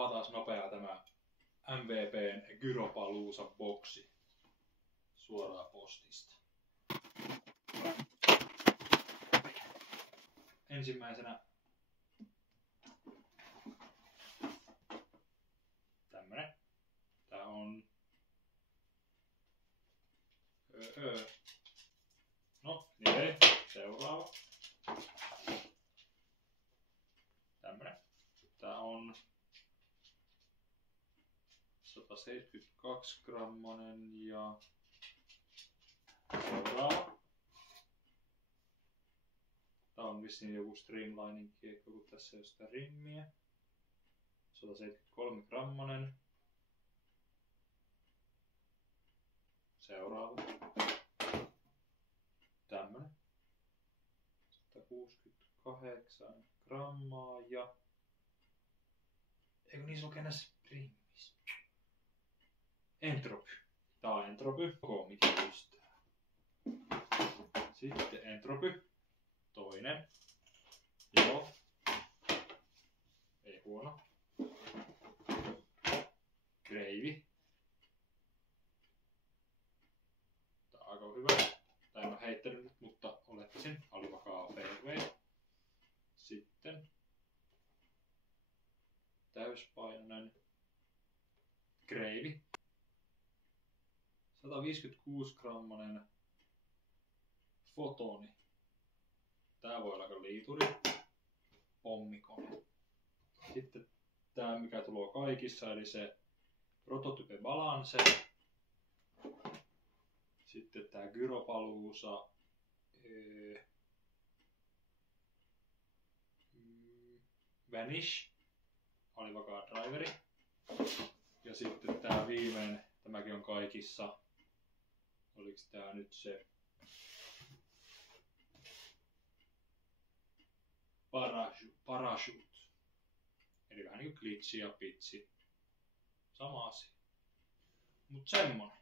Avataan nopeaa tämä MVPn Gyropalooza boksi suoraan postista. Ensimmäisenä tämmönen. Tää on No, niin seuraava. Tämmönen. Tää on 172 grammanen ja seuraava. Tää on vissiin joku streamlining kiekko, kun tässä ei ole sitä rimmiä. 173 grammanen. Seuraava. Tämmönen. 168 grammaa ja... Eikö niissä lukee näissä rimmissä? Entropy. Tää on Entropy. Mikä ystää. Sitten Entropy. Toinen. Joo. Ei huono. Gravy. Tää on aika hyvä. Tää en oo heittänyt nyt, mutta olettaisin. Alivakaa fairway. Sitten täyspainoinen Gravy. 156 grammanen Fotoni. Tää voi olla aika liituri. Pommikone. Sitten tää mikä tulee kaikissa, eli se Prototype Balance. Sitten tää Gyropalooza Vanish. Alivakaa driveri. Ja sitten tää viimeinen, tämäkin on kaikissa. Oliks tää nyt se Parachute. Eli vähän niinku glitchi ja pitsi. Sama asia. Mut semmonen.